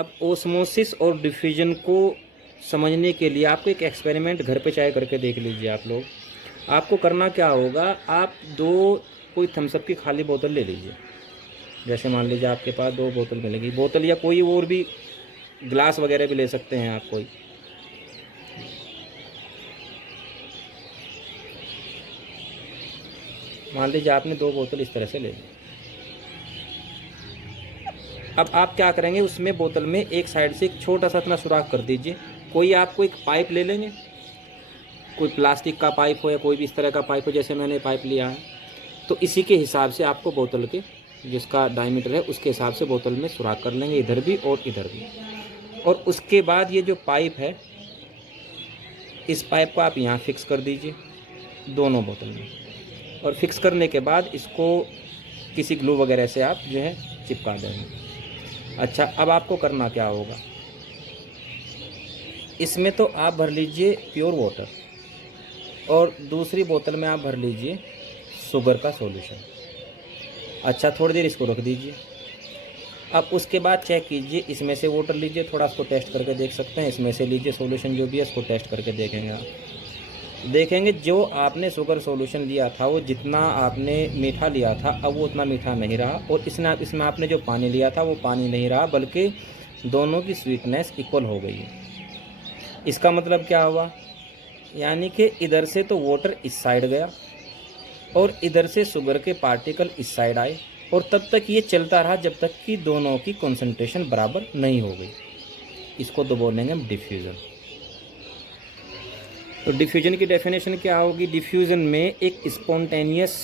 अब ओस्मोसिस और डिफ्यूजन को समझने के लिए आपको एक एक्सपेरिमेंट घर पे चाहे करके देख लीजिए आप लोग। आपको करना क्या होगा, आप दो कोई थम्स अप की खाली बोतल ले लीजिए। जैसे मान लीजिए आपके पास 2 बोतल मिलेगी, बोतल या कोई और भी ग्लास वगैरह भी ले सकते हैं आप कोई। मान लीजिए आपने 2 बोतल इस तरह से ले ली। अब आप क्या करेंगे, उसमें बोतल में एक साइड से एक छोटा सा इतना सुराख कर दीजिए। कोई आपको एक पाइप ले लेंगे, कोई प्लास्टिक का पाइप हो या कोई भी इस तरह का पाइप हो, जैसे मैंने पाइप लिया है। तो इसी के हिसाब से आपको बोतल के जिसका डायमीटर है उसके हिसाब से बोतल में सुराख कर लेंगे, इधर भी और इधर भी। और उसके बाद ये जो पाइप है, इस पाइप को आप यहाँ फिक्स कर दीजिए दोनों बोतल में। और फिक्स करने के बाद इसको किसी ग्लू वगैरह से आप जो है चिपका देंगे। अच्छा, अब आपको करना क्या होगा, इसमें तो आप भर लीजिए प्योर वाटर और दूसरी बोतल में आप भर लीजिए शुगर का सॉल्यूशन। अच्छा, थोड़ी देर इसको रख दीजिए। अब उसके बाद चेक कीजिए, इसमें से वाटर लीजिए, थोड़ा इसको टेस्ट करके देख सकते हैं। इसमें से लीजिए सॉल्यूशन जो भी है, इसको टेस्ट करके देखेंगे आप। देखेंगे जो आपने शुगर सॉल्यूशन लिया था, वो जितना आपने मीठा लिया था अब वो उतना मीठा नहीं रहा। और इसमें आपने जो पानी लिया था वो पानी नहीं रहा, बल्कि दोनों की स्वीटनेस इक्वल हो गई है। इसका मतलब क्या हुआ, यानी कि इधर से तो वाटर इस साइड गया और इधर से शुगर के पार्टिकल इस साइड आए। और तब तक ये चलता रहा जब तक कि दोनों की कंसंट्रेशन बराबर नहीं हो गई। इसको तो बोलेंगे हम डिफ्यूज़न। तो डिफ्यूजन की डेफिनेशन क्या होगी, डिफ्यूज़न में एक स्पॉन्टेनियस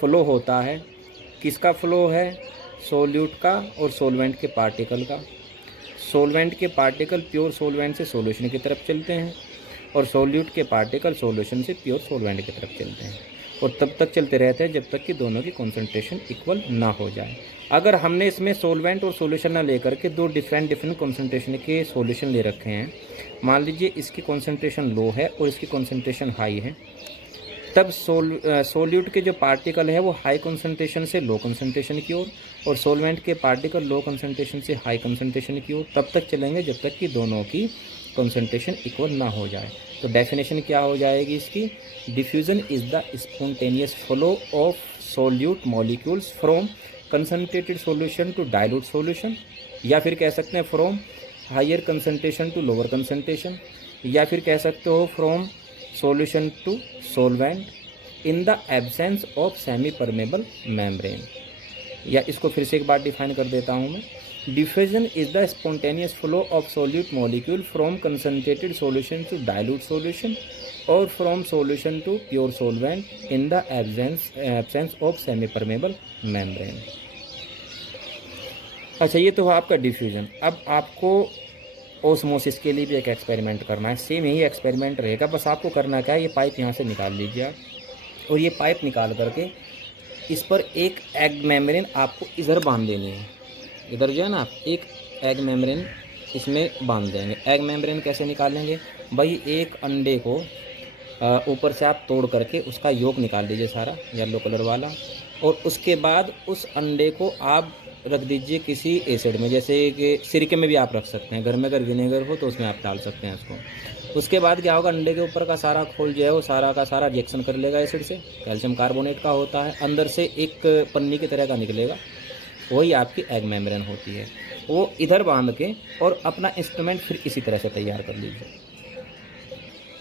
फ्लो होता है। किसका फ्लो है, सोल्यूट का और सोलवेंट के पार्टिकल का। सोलवेंट के पार्टिकल प्योर सोलवेंट से सॉल्यूशन की तरफ चलते हैं और सोल्यूट के पार्टिकल सॉल्यूशन से प्योर सोलवेंट की तरफ चलते हैं। और तब तक चलते रहते हैं जब तक कि दोनों की कॉन्सेंट्रेशन इक्वल ना हो जाए। अगर हमने इसमें सोलवेंट और सॉल्यूशन ना लेकर के दो डिफरेंट कॉन्सेंट्रेशन के सॉल्यूशन ले रखे हैं, मान लीजिए इसकी कॉन्सेंट्रेशन लो है और इसकी कॉन्सेंट्रेशन हाई है, तब सोल्यूट के जो पार्टिकल है वो हाई कॉन्सेंट्रेशन से लो कॉन्सेंट्रेशन की ओर और सोलवेंट के पार्टिकल लो कॉन्सेंट्रेशन से हाई कॉन्सेंट्रेशन की ओर तब तक चलेंगे जब तक कि दोनों की कॉन्सेंट्रेशन इक्वल ना हो जाए। तो डेफिनेशन क्या हो जाएगी इसकी, diffusion is the spontaneous flow of solute molecules from concentrated solution to dilute solution, या फिर कह सकते हैं from higher concentration to lower concentration, या फिर कह सकते हो from solution to solvent in the absence of semi permeable membrane. या इसको फिर से एक बार डिफाइन कर देता हूँ मैं, diffusion is the spontaneous flow of solute molecule from concentrated solution to dilute solution और from solution to pure solvent in the absence of semi permeable membrane. अच्छा, ये तो हुआ आपका डिफ्यूजन। अब आपको ओस्मोसिस के लिए भी एक एक्सपेरिमेंट करना है, सेम यही एक्सपेरिमेंट रहेगा। बस आपको करना क्या है, ये पाइप यहाँ से निकाल लीजिए आप और ये पाइप निकाल करके इस पर एक एग मेम्ब्रेन आपको इधर बांध देनी है। इधर जो है ना, आप एक एग मेम्ब्रेन इसमें बांध देंगे। एग मेम्ब्रेन कैसे निकालेंगे भाई, एक अंडे को ऊपर से आप तोड़ करके उसका योक निकाल लीजिए सारा, येलो कलर वाला, और उसके बाद उस अंडे को आप रख दीजिए किसी एसिड में, जैसे कि सिरके में भी आप रख सकते हैं, घर में अगर विनेगर हो तो उसमें आप डाल सकते हैं उसको। उसके बाद क्या होगा, अंडे के ऊपर का सारा खोल जो है वो सारा का सारा रिएक्शन कर लेगा एसिड से, कैल्शियम कार्बोनेट का होता है, अंदर से एक पन्नी की तरह का निकलेगा, वही आपकी एग मेम्ब्रेन होती है। वो इधर बांध के और अपना इंस्ट्रूमेंट फिर इसी तरह से तैयार कर लीजिए।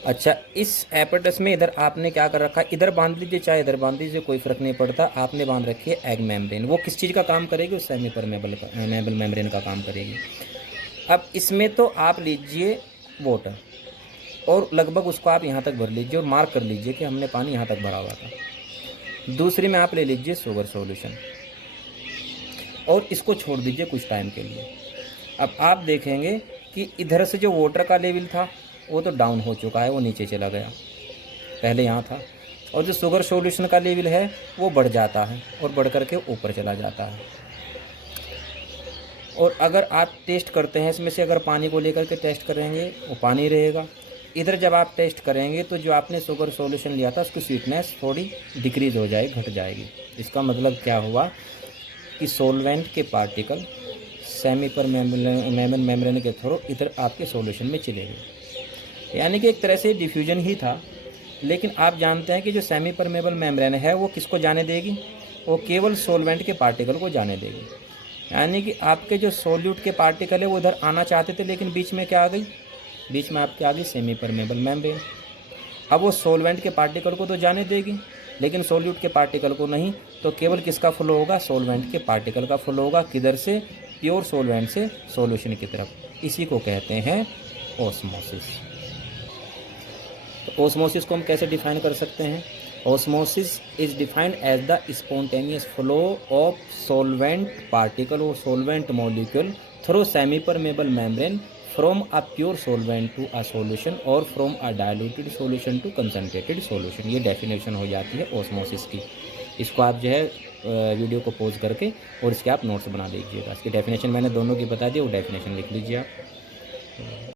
अच्छा, इस एपेटस में इधर आपने क्या कर रखा है, इधर बांध लीजिए चाहे इधर बांध लीजिए, कोई फ़र्क नहीं पड़ता। आपने बांध रखी है एग मेम्ब्रेन, वो किस चीज़ का काम करेगी, उस सेमी परमेबल मेम्ब्रेन का काम करेगी। अब इसमें तो आप लीजिए वाटर और लगभग उसको आप यहाँ तक भर लीजिए और मार्क कर लीजिए कि हमने पानी यहाँ तक भरा हुआ था। दूसरी में आप ले लीजिए शुगर सॉल्यूशन और इसको छोड़ दीजिए कुछ टाइम के लिए। अब आप देखेंगे कि इधर से जो वाटर का लेवल था वो तो डाउन हो चुका है, वो नीचे चला गया, पहले यहाँ था, और जो शुगर सॉल्यूशन का लेवल है वो बढ़ जाता है और बढ़ करके ऊपर चला जाता है। और अगर आप टेस्ट करते हैं इसमें से, अगर पानी को लेकर के टेस्ट करेंगे वो पानी रहेगा। इधर जब आप टेस्ट करेंगे तो जो आपने शुगर सॉल्यूशन लिया था उसकी स्वीटनेस थोड़ी डिक्रीज़ हो जाएगी, घट जाएगी। इसका मतलब क्या हुआ कि सॉल्वेंट के पार्टिकल सेमी परमेबल मेम्ब्रेन के थ्रू इधर आपके सॉल्यूशन में चलेगी। यानी कि एक तरह से डिफ्यूजन ही था, लेकिन आप जानते हैं कि जो सेमी परमेबल मेम्ब्रेन है वो किसको जाने देगी, वो केवल सॉल्वेंट के पार्टिकल को जाने देगी। यानी कि आपके जो सॉल्यूट के पार्टिकल है वो उधर आना चाहते थे, लेकिन बीच में क्या आ गई, बीच में आपके आ गई सेमी परमेबल मेम्ब्रेन। अब वो सॉल्वेंट के पार्टिकल को तो जाने देगी, लेकिन सॉल्यूट के पार्टिकल को नहीं, तो केवल किसका फ्लो होगा, सॉल्वेंट के पार्टिकल का फ्लो होगा। किधर से, प्योर सॉल्वेंट से सॉल्यूशन की तरफ। इसी को कहते हैं ऑस्मोसिस। तो ऑस्मोसिस को हम कैसे डिफाइन कर सकते हैं? Osmosis is defined as the spontaneous flow of solvent particle और solvent molecule through semi permeable membrane from a pure solvent to a solution और from a diluted solution to concentrated solution. ये definition हो जाती है osmosis की। इसको आप जो है वीडियो को पॉज करके और इसके आप नोट्स बना लीजिएगा। इसकी डेफिनेशन मैंने दोनों की बता दी, वो डेफिनेशन लिख लीजिए आप।